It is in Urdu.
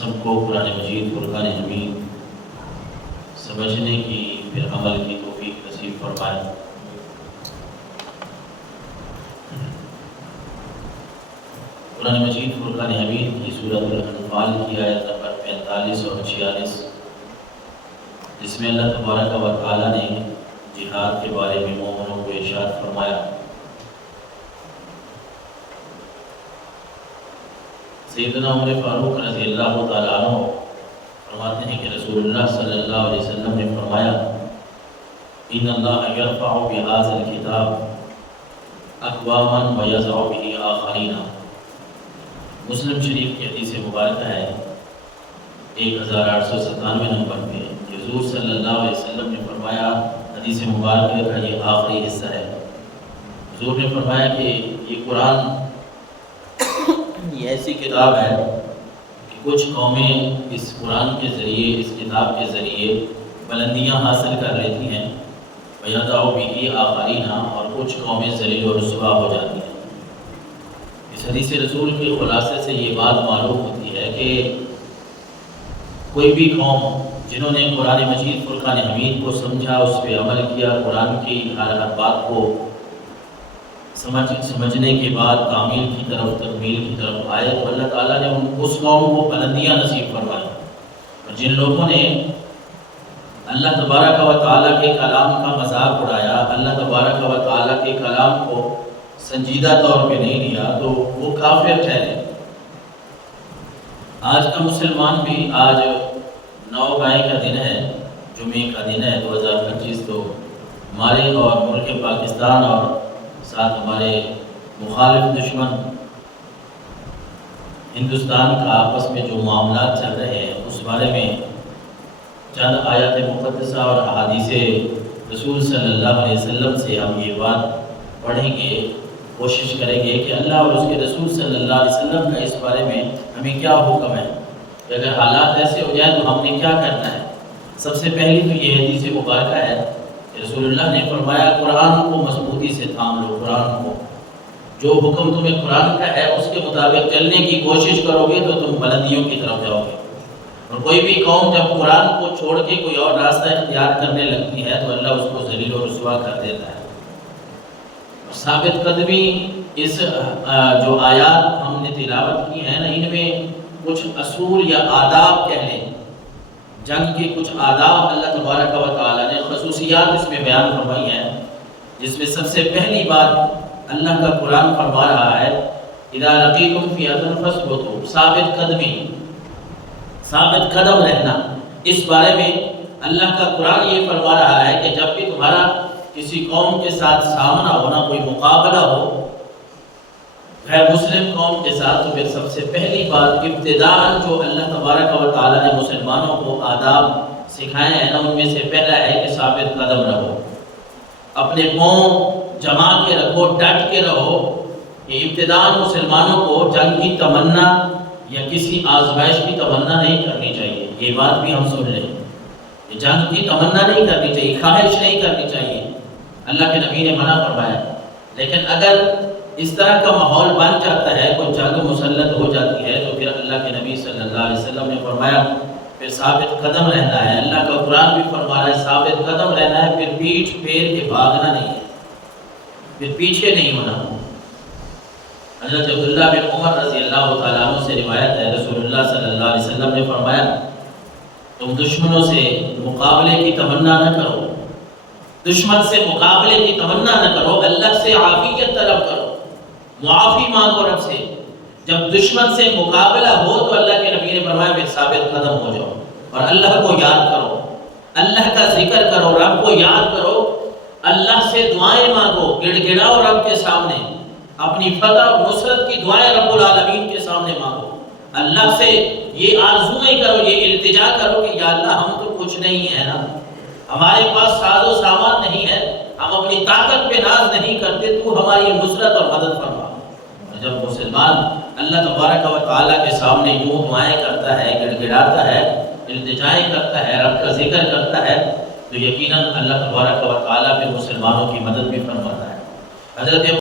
سب کو قرآن مجید فرقان حمید سمجھنے کی پھر عمل کی توفیق نصیب فرمائے۔ قرآن مجید فرقان حمید کی سورۃ الانفال کی آیت نمبر 45 اور 46، جس میں اللہ تبارک و تعالیٰ نے جہاد کے بارے میں مومنوں کو ارشاد فرمایا۔ سیدنا عمر فاروق رضی اللہ تعالیٰ عنہ فرماتے ہیں کہ رسول اللہ صلی اللہ علیہ وسلم نے فرمایا، ان اللہ یرفع بہذا الکتاب اقواما ویضع بہ آخرین۔ مسلم شریف کی حدیث مبارکہ ہے 1897 نمبر پہ، کہ حضور صلی اللہ علیہ وسلم نے فرمایا، حدیث مبارکہ کا یہ آخری حصہ ہے، حضور نے فرمایا کہ یہ قرآن یہ ایسی کتاب ہے کہ کچھ قومیں اس قرآن کے ذریعے، اس کتاب کے ذریعے بلندیاں حاصل کر لیتی ہیں، وَيَضَعُ بِهِ آخَرِينَ، اور کچھ قومیں ذلیل و رسوا ہو جاتی ہیں۔ اس حدیث رسول کے خلاصے سے یہ بات معلوم ہوتی ہے کہ کوئی بھی قوم جنہوں نے قرآن مجید فرقان حمید کو سمجھا، اس پہ عمل کیا، قرآن کی ہر بات کو سمجھنے کے بعد تعمیل کی طرف، تکمیل کی طرف آئے، تو اللہ تعالیٰ نے اس قوم کو بلندیاں نصیب فرمائی۔ اور جن لوگوں نے اللہ تبارک و تعالیٰ کے کلام کا مذاق اڑایا، اللہ تبارک و تعالیٰ کے کلام کو سنجیدہ طور پہ نہیں لیا، تو وہ کافر ٹھہرے۔ آج کا مسلمان بھی، آج 9 مئی کا دن ہے، جمعے کا دن ہے 2025، تو ہمارے اور ملک پاکستان اور ساتھ ہمارے مخالف دشمن ہندوستان کا آپس میں جو معاملات چل رہے ہیں، اس بارے میں چند آیات مقدسہ اور احادیث رسول صلی اللہ علیہ وسلم سے ہم یہ بات پڑھیں گے، کوشش کریں گے کہ اللہ اور اس کے رسول صلی اللہ علیہ وسلم کا اس بارے میں ہمیں کیا حکم ہے، کہ اگر حالات ایسے ہو جائیں تو ہم نے کیا کرنا ہے۔ سب سے پہلی تو یہ حدیث مبارکہ ہے کہ رسول اللہ نے فرمایا، قرآن کو مضبوطی سے تھام لو، قرآن کو، جو حکم تمہیں قرآن کا ہے اس کے مطابق چلنے کی کوشش کرو گے تو تم بلندیوں کی طرف جاؤ گے۔ اور کوئی بھی قوم جب قرآن کو چھوڑ کے کوئی اور راستہ اختیار کرنے لگتی ہے تو اللہ اس کو ذلیل و رسوا کر دیتا ہے۔ ثابت قدمی، اس جو آیات ہم نے تلاوت کی ہیں نا، ان میں کچھ اصول یا آداب کہہ لیں، جنگ کے کچھ آداب اللہ تبارک و تعالیٰ نے خصوصیات اس میں بیان فرمائی ہیں، جس میں سب سے پہلی بات اللہ کا قرآن فرما رہا ہے، اذا لقیتم فئۃ فاثبتوا، ثابت قدمی، ثابت قدم رہنا۔ اس بارے میں اللہ کا قرآن یہ فرما رہا ہے کہ جب بھی تمہارا کسی قوم کے ساتھ سامنا ہونا، کوئی مقابلہ ہو غیر مسلم قوم کے ساتھ، تو پھر سب سے پہلی بات ابتداءً جو اللہ تبارک و تعالیٰ نے مسلمانوں کو آداب سکھائے ہیں نا، ان میں سے پہلا ہے کہ ثابت قدم رہو، اپنے پاؤں جما کے رکھو، ڈٹ کے رہو۔ کہ ابتداءً مسلمانوں کو جنگ کی تمنا یا کسی آزمائش کی تمنا نہیں کرنی چاہیے، یہ بات بھی ہم سن لیں، جنگ کی تمنا نہیں کرنی چاہیے، خواہش نہیں کرنی چاہیے، اللہ کے نبی نے منع فرمایا۔ لیکن اگر اس طرح کا ماحول بن جاتا ہے، کوئی جنگ مسلط ہو جاتی ہے، تو پھر اللہ کے نبی صلی اللہ علیہ وسلم نے فرمایا پھر ثابت قدم رہنا ہے۔ اللہ کا قرآن بھی فرما رہا ہے ثابت قدم رہنا ہے، پھر پیٹھ پھیر کے بھاگنا نہیں ہے، پھر پیچھے نہیں ہونا۔ حضرت عبداللہ بن عمر رضی اللہ تعالیٰ عنہ سے روایت ہے، رسول اللہ صلی اللہ علیہ وسلم نے فرمایا، تم دشمنوں سے مقابلے کی تمنا نہ کرو، دشمن سے مقابلے کی تمنا نہ کرو، اللہ سے عافیت طلب کرو، معافی مانگو رب سے۔ جب دشمن سے مقابلہ ہو تو اللہ کے نبی نے فرمایا پھر ثابت قدم ہو جاؤ، اور اللہ کو یاد کرو، اللہ کا ذکر کرو، رب کو یاد کرو، اللہ سے دعائیں مانگو، گڑ گڑاؤ رب کے سامنے، اپنی فتح اور نصرت کی دعائیں رب العالمین کے سامنے مانگو، اللہ سے یہ آرزویں کرو، یہ التجا کرو کہ یا اللہ ہم تو کچھ نہیں ہے نا، ہمارے پاس ساز و سامان نہیں ہے، ہم اپنی طاقت پہ ناز نہیں کرتے، تو ہماری نصرت اور مدد فرما۔ اور جب مسلمان اللہ تبارک و تعالیٰ کے سامنے یوں دعائیں کرتا ہے، گڑ گڑاتا ہے، التجائیں کرتا ہے، رب کا ذکر کرتا ہے، تو یقیناً اللہ تبارک و تعالیٰ پھر مسلمانوں کی مدد بھی فرماتا ہے۔ حضرت